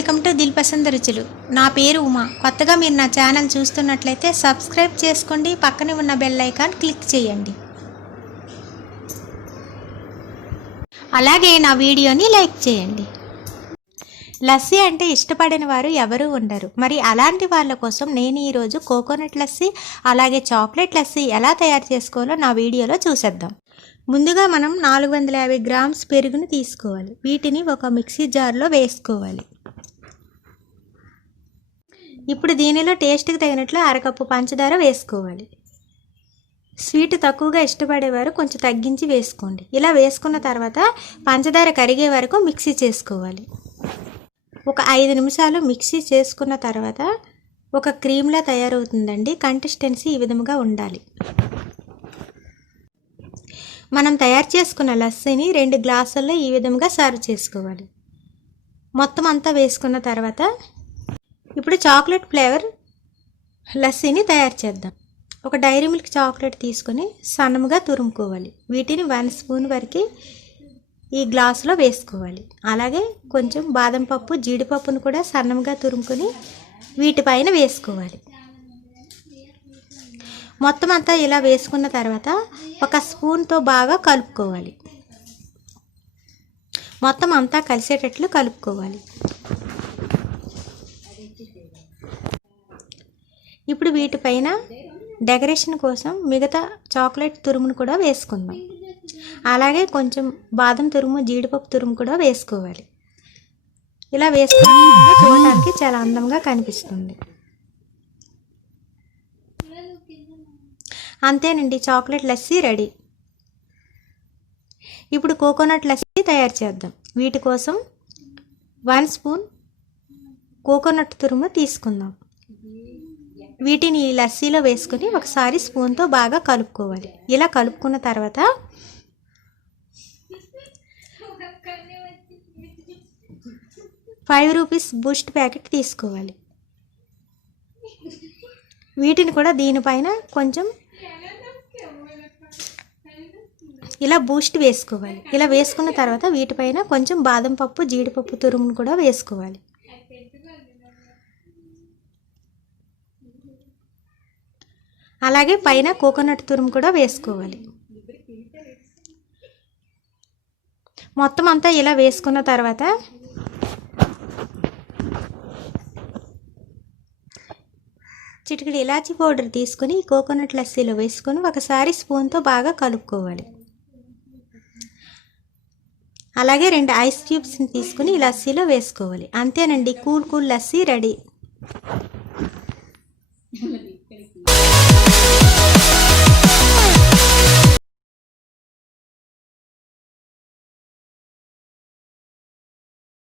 Welcome to Dil పసంద రుచులు. నా పేరు ఉమా. కొత్తగా మీరు నా ఛానల్ చూస్తున్నట్లయితే సబ్స్క్రైబ్ చేసుకోండి, పక్కనే ఉన్న బెల్ ఐకాన్ క్లిక్ చేయండి. అలాగే నా వీడియోని లైక్ చేయండి. లస్సీ అంటే ఇష్టపడని వారు ఎవరూ ఉండరు. మరి అలాంటి వాళ్ళ కోసం నేను ఈరోజు కోకోనట్ లస్సీ అలాగే చాక్లెట్ లస్సీ ఎలా తయారు చేసుకోవాలో నా వీడియోలో చూసేద్దాం. ముందుగా మనం 450 గ్రామ్స్ పెరుగును తీసుకోవాలి. వీటిని ఒక మిక్సీ జార్లో వేసుకోవాలి. ఇప్పుడు దీనిలో టేస్ట్కి తగినట్లు అరకప్పు పంచదార వేసుకోవాలి. స్వీట్ తక్కువగా ఇష్టపడేవారు కొంచెం తగ్గించి వేసుకోండి. ఇలా వేసుకున్న తర్వాత పంచదార కరిగే వరకు మిక్సీ చేసుకోవాలి. ఒక 5 నిమిషాలు మిక్సీ చేసుకున్న తర్వాత ఒక క్రీమ్లా తయారవుతుందండి. కన్సిస్టెన్సీ ఈ విధంగా ఉండాలి. మనం తయారు చేసుకున్న లస్సీని 2 గ్లాసుల్లో ఈ విధంగా సర్వ్ చేసుకోవాలి. మొత్తం అంతా వేసుకున్న తర్వాత ఇప్పుడు చాక్లెట్ ఫ్లేవర్ లస్సీని తయారు చేద్దాం. ఒక డైరీ మిల్క్ చాక్లెట్ తీసుకొని సన్నముగా తురుముకోవాలి. వీటిని 1 స్పూన్ వరకు ఈ గ్లాసులో వేసుకోవాలి. అలాగే కొంచెం బాదం పప్పు, జీడిపప్పును కూడా సన్నముగా తురుముకొని వీటిపైన వేసుకోవాలి. మొత్తం అంతా ఇలా వేసుకున్న తర్వాత ఒక స్పూన్తో బాగా కలుపుకోవాలి. మొత్తం అంతా కలిసేటట్లు కలుపుకోవాలి. ఇప్పుడు వీటిపైన డెకరేషన్ కోసం మిగతా చాక్లెట్ తురుమును కూడా వేసుకుందాం. అలాగే కొంచెం బాదం తురుము, జీడిపప్పు తురుము కూడా వేసుకోవాలి. ఇలా వేసుకుంటే చూడడానికి చాలా అందంగా కనిపిస్తుంది. అంతేనండి, చాక్లెట్ లస్సీ రెడీ. ఇప్పుడు కోకోనట్ లస్సీ తయారు చేద్దాం. వీటి కోసం 1 స్పూన్ కోకోనట్ తురుము తీసుకుందాం. వీటిని ఈ లస్సీలో వేసుకొని ఒకసారి స్పూన్తో బాగా కలుపుకోవాలి. ఇలా కలుపుకున్న తర్వాత ₹5 బూస్ట్ ప్యాకెట్ తీసుకోవాలి. వీటిని కూడా దీనిపైన కొంచెం ఇలా బూస్ట్ వేసుకోవాలి. ఇలా వేసుకున్న తర్వాత వీటిపైన కొంచెం బాదం పప్పు, జీడిపప్పు తురుమును కూడా వేసుకోవాలి. అలాగే పైన కోకోనట్ తురుము కూడా వేసుకోవాలి. మొత్తం అంతా ఇలా వేసుకున్న తర్వాత చిటికెడు ఇలాచీ పౌడర్ తీసుకొని కోకోనట్ లస్సీలో వేసుకొని ఒకసారి స్పూన్తో బాగా కలుపుకోవాలి. అలాగే 2 ఐస్ క్యూబ్స్ని తీసుకుని ఈ లస్సీలో వేసుకోవాలి. అంతేనండి, కూల్ లస్సీ రెడీ.